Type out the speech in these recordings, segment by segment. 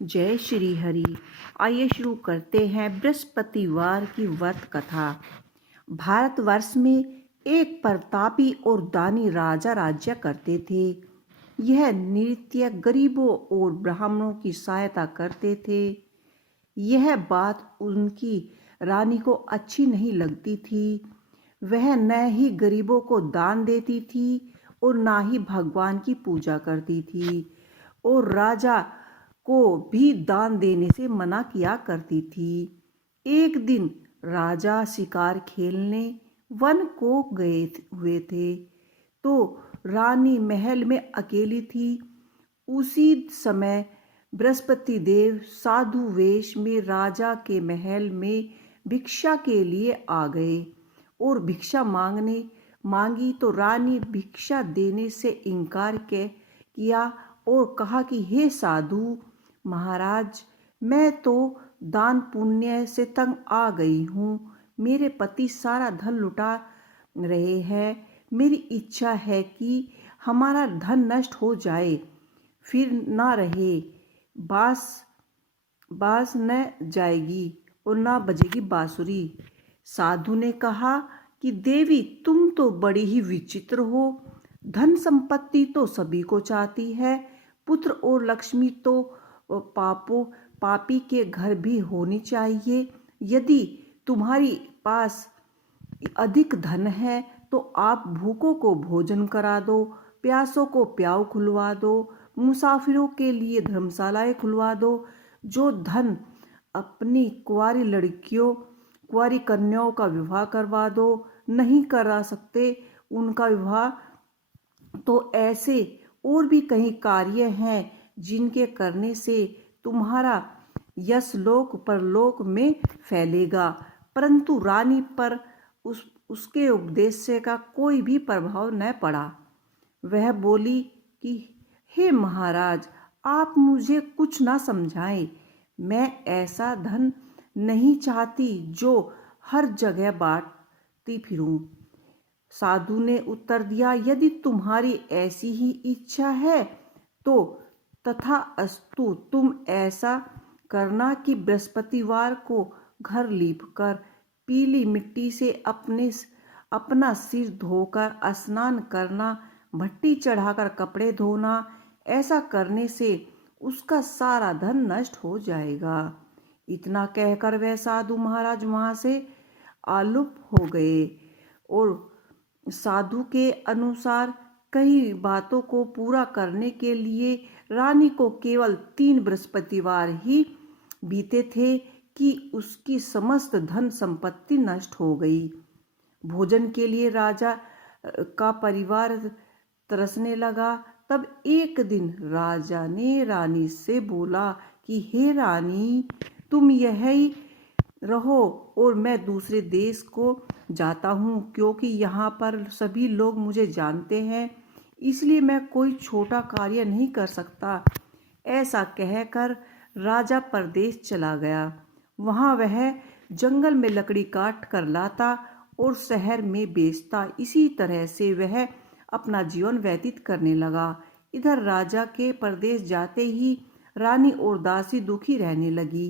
जय श्री हरि। आइए शुरू करते हैं बृहस्पतिवार की व्रत कथा। भारतवर्ष में एक प्रतापी और दानी राजा राज्य करते थे। यह नित्य गरीबों और ब्राह्मणों की सहायता करते थे। यह बात उनकी रानी को अच्छी नहीं लगती थी। वह न ही गरीबों को दान देती थी और न ही भगवान की पूजा करती थी, और राजा को भी दान देने से मना किया करती थी। एक दिन राजा शिकार खेलने वन को गए हुए थे, तो रानी महल में अकेली थी। उसी समय बृहस्पति देव साधु वेश में राजा के महल में भिक्षा के लिए आ गए और भिक्षा मांगी तो रानी भिक्षा देने से इनकार किया और कहा कि हे साधु महाराज, मैं तो दान पुण्य से तंग आ गई हूँ। मेरे पति सारा धन लुटा रहे हैं। मेरी इच्छा है कि हमारा धन नष्ट हो जाए, फिर ना रहे, बांस न जाएगी और ना बजेगी बांसुरी। साधु ने कहा कि देवी, तुम तो बड़ी ही विचित्र हो। धन संपत्ति तो सभी को चाहती है, पुत्र और लक्ष्मी तो पापी के घर भी होनी चाहिए। यदि तुम्हारी पास अधिक धन है तो आप भूखों को भोजन करा दो, प्यासों को प्याऊ खुलवा दो, मुसाफिरों के लिए धर्मशालाएं खुलवा दो। जो धन अपनी कुंवारी कन्याओं का विवाह करवा दो, नहीं करा सकते उनका विवाह, तो ऐसे और भी कई कार्य हैं जिनके करने से तुम्हारा यश लोक परलोक में फैलेगा। परंतु रानी पर उसके उपदेश का कोई भी प्रभाव न पड़ा। वह बोली कि हे महाराज, आप मुझे कुछ ना समझाएं। मैं ऐसा धन नहीं चाहती जो हर जगह बांटती फिरूं। साधु ने उत्तर दिया, यदि तुम्हारी ऐसी ही इच्छा है तो तथास्तु। तुम ऐसा करना कि बृहस्पतिवार को घर लीपकर पीली मिट्टी से अपना सिर धोकर स्नान करना, भट्टी चढ़ाकर कपड़े धोना। ऐसा करने से उसका सारा धन नष्ट हो जाएगा। इतना कहकर वह साधु महाराज वहां से आलुप हो गए और साधु के अनुसार कई बातों को पूरा करने के लिए रानी को केवल 3 बृहस्पतिवार ही बीते थे कि उसकी समस्त धन संपत्ति नष्ट हो गई। भोजन के लिए राजा का परिवार तरसने लगा। तब एक दिन राजा ने रानी से बोला कि हे रानी, तुम यहीं रहो और मैं दूसरे देश को जाता हूँ, क्योंकि यहाँ पर सभी लोग मुझे जानते हैं, इसलिए मैं कोई छोटा कार्य नहीं कर सकता। ऐसा कहकर राजा परदेश चला गया। वहाँ वह जंगल में लकड़ी काट कर लाता और शहर में बेचता। इसी तरह से वह अपना जीवन व्यतीत करने लगा। इधर राजा के परदेश जाते ही रानी और दासी दुखी रहने लगी।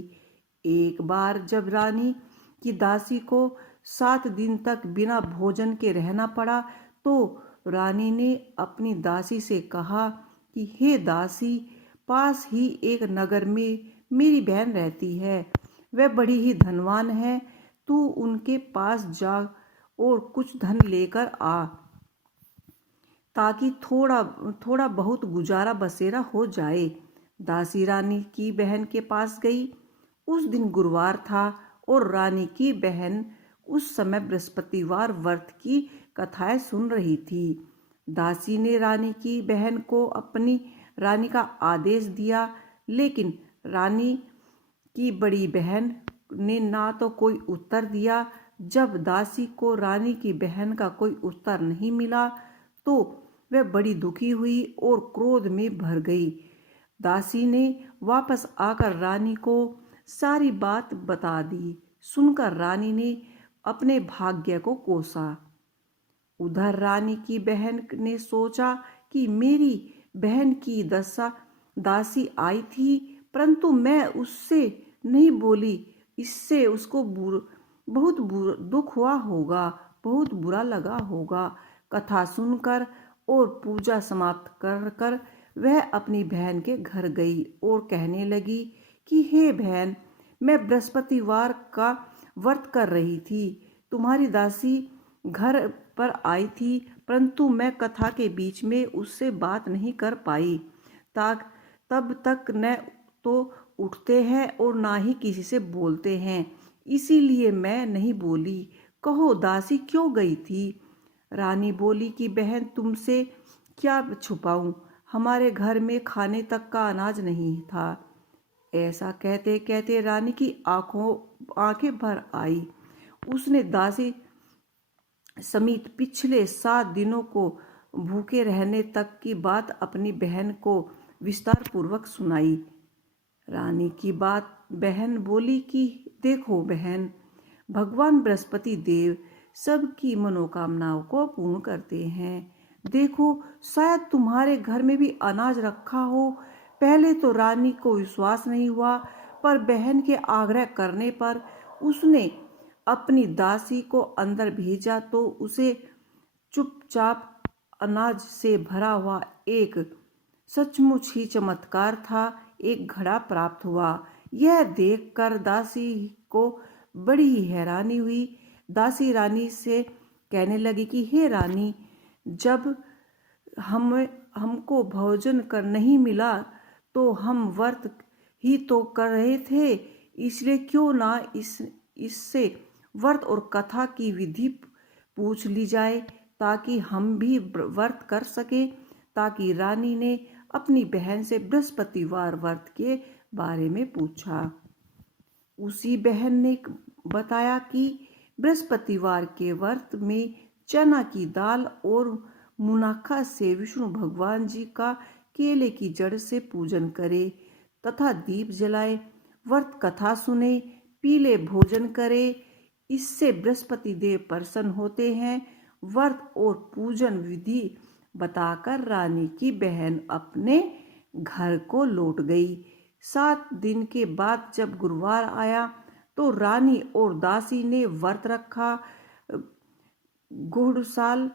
एक बार जब रानी की दासी को 7 दिन तक बिना भोजन के रहना पड़ा, तो रानी ने अपनी दासी से कहा कि हे दासी, पास ही एक नगर में मेरी बहन रहती है। वह बड़ी ही धनवान है। तू उनके पास जा और कुछ धन लेकर आ, ताकि थोड़ा बहुत गुजारा बसेरा हो जाए। दासी रानी की बहन के पास गई। उस दिन गुरुवार था और रानी की बहन उस समय बृहस्पतिवार व्रत की कथाएं सुन रही थी। दासी ने रानी की बहन को अपनी रानी का आदेश दिया, लेकिन रानी की बड़ी बहन ने ना तो कोई उत्तर दिया। जब दासी को रानी की बहन का कोई उत्तर नहीं मिला तो वह बड़ी दुखी हुई और क्रोध में भर गई। दासी ने वापस आकर रानी को सारी बात बता दी। सुनकर रानी ने अपने भाग्य को कोसा। उधर रानी की बहन ने सोचा कि मेरी बहन की दासी आई थी, परंतु मैं उससे नहीं बोली। इससे उसको बहुत दुख हुआ होगा, बहुत बुरा लगा होगा। कथा सुनकर और पूजा समाप्त कर कर वह अपनी बहन के घर गई और कहने लगी कि हे बहन, मैं बृहस्पतिवार का व्रत कर रही थी। तुम्हारी दासी घर पर आई थी, परंतु मैं कथा के बीच में उससे बात नहीं कर पाई। तब तक न तो उठते हैं और ना ही किसी से बोलते हैं, इसीलिए मैं नहीं बोली। कहो दासी क्यों गई थी? रानी बोली कि बहन, तुमसे क्या छुपाऊं, हमारे घर में खाने तक का अनाज नहीं था। ऐसा कहते कहते रानी की आंखें भर आई। उसने दासी समेत पिछले 7 दिनों को भूखे रहने तक की बात अपनी बहन को विस्तार पूर्वक सुनाई। रानी की बात बहन बोली कि देखो बहन, भगवान बृहस्पति देव सबकी मनोकामनाओं को पूर्ण करते हैं। देखो, शायद तुम्हारे घर में भी अनाज रखा हो। पहले तो रानी को विश्वास नहीं हुआ, पर बहन के आग्रह करने पर उसने अपनी दासी को अंदर भेजा तो उसे चुपचाप अनाज से भरा हुआ एक सचमुच ही चमत्कार था एक घड़ा प्राप्त हुआ। यह देखकर दासी को बड़ी ही हैरानी हुई। दासी रानी से कहने लगी कि हे रानी, जब हमको भोजन कर नहीं मिला तो हम व्रत ही तो कर रहे थे, इसलिए क्यों ना इससे व्रत और कथा की विधि पूछ ली जाए ताकि हम भी व्रत कर सके। ताकि रानी ने अपनी बहन से बृहस्पतिवार व्रत के बारे में पूछा। उसी बहन ने बताया कि बृहस्पतिवार के व्रत में चना की दाल और मुनाखा से विष्णु भगवान जी का केले की जड़ से पूजन करे तथा दीप जलाए, व्रत कथा सुने, पीले भोजन करे। इससे बृहस्पति देव प्रसन्न होते हैं। व्रत और पूजन विधि बताकर रानी की बहन अपने घर को लौट गई। 7 दिन के बाद जब गुरुवार आया तो रानी और दासी ने व्रत रखा। गुड़साल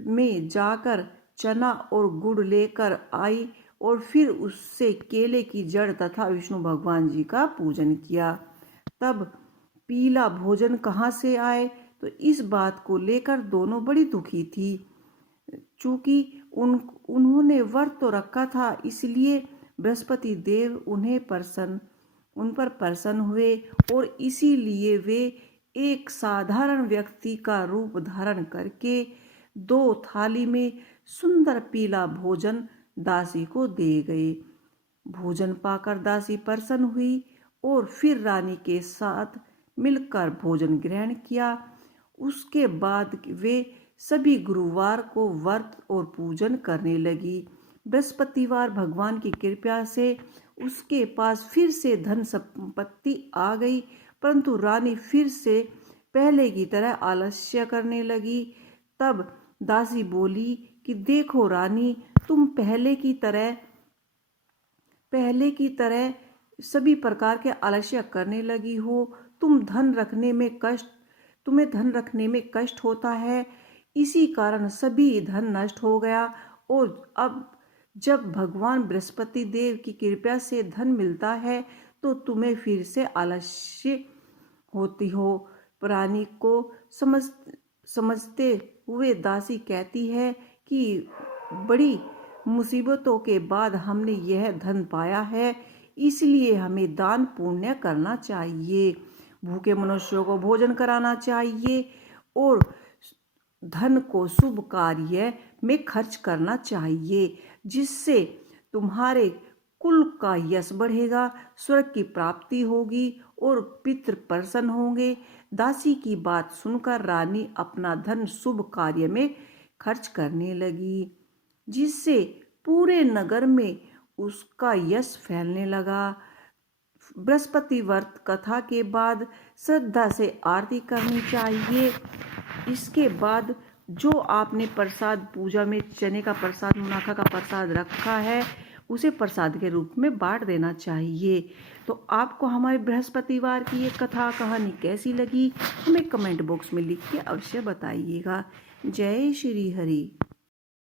में जाकर चना और गुड़ लेकर आई और फिर उससे केले की जड़ तथा विष्णु भगवान जी का पूजन किया। तब पीला भोजन कहाँ से आए, तो इस बात को लेकर दोनों बड़ी दुखी थी। चूंकि उन्होंने व्रत तो रखा था, इसलिए बृहस्पति देव उन पर प्रसन्न हुए और इसीलिए वे एक साधारण व्यक्ति का रूप धारण करके 2 थाली में सुंदर पीला भोजन दासी को दे गए। भोजन पाकर दासी प्रसन्न हुई और फिर रानी के साथ मिलकर भोजन ग्रहण किया। उसके बाद वे सभी गुरुवार को व्रत और पूजन करने लगी। बृहस्पतिवार भगवान की कृपा से उसके पास फिर से धन संपत्ति आ गई, परंतु रानी फिर से पहले की तरह आलस्य करने लगी। तब दासी बोली कि देखो रानी, तुम पहले की तरह सभी प्रकार के आलस्य करने लगी हो। तुम्हें धन रखने में कष्ट होता है, इसी कारण सभी धन नष्ट हो गया। और अब जब भगवान बृहस्पति देव की कृपा से धन मिलता है तो तुम्हें फिर से आलस्य होती हो। रानी को समझते हुए दासी कहती है कि बड़ी मुसीबतों के बाद हमने यह धन पाया है, इसलिए हमें दान पुण्य करना चाहिए, भूखे मनुष्यों को भोजन कराना चाहिए और धन को शुभ कार्य में खर्च करना चाहिए, जिससे तुम्हारे कुल का यश बढ़ेगा, स्वर्ग की प्राप्ति होगी और पितृ प्रसन्न होंगे। दासी की बात सुनकर रानी अपना धन शुभ कार्य में खर्च करने लगी, जिससे पूरे नगर में उसका यश फैलने लगा। बृहस्पति व्रत कथा के बाद श्रद्धा से आरती करनी चाहिए। इसके बाद जो आपने प्रसाद पूजा में चने का प्रसाद, मुनाखा का प्रसाद रखा है, उसे प्रसाद के रूप में बांट देना चाहिए। तो आपको हमारे बृहस्पतिवार की ये कथा कहानी कैसी लगी, हमें कमेंट बॉक्स में लिख के अवश्य बताइएगा। जय श्री हरि।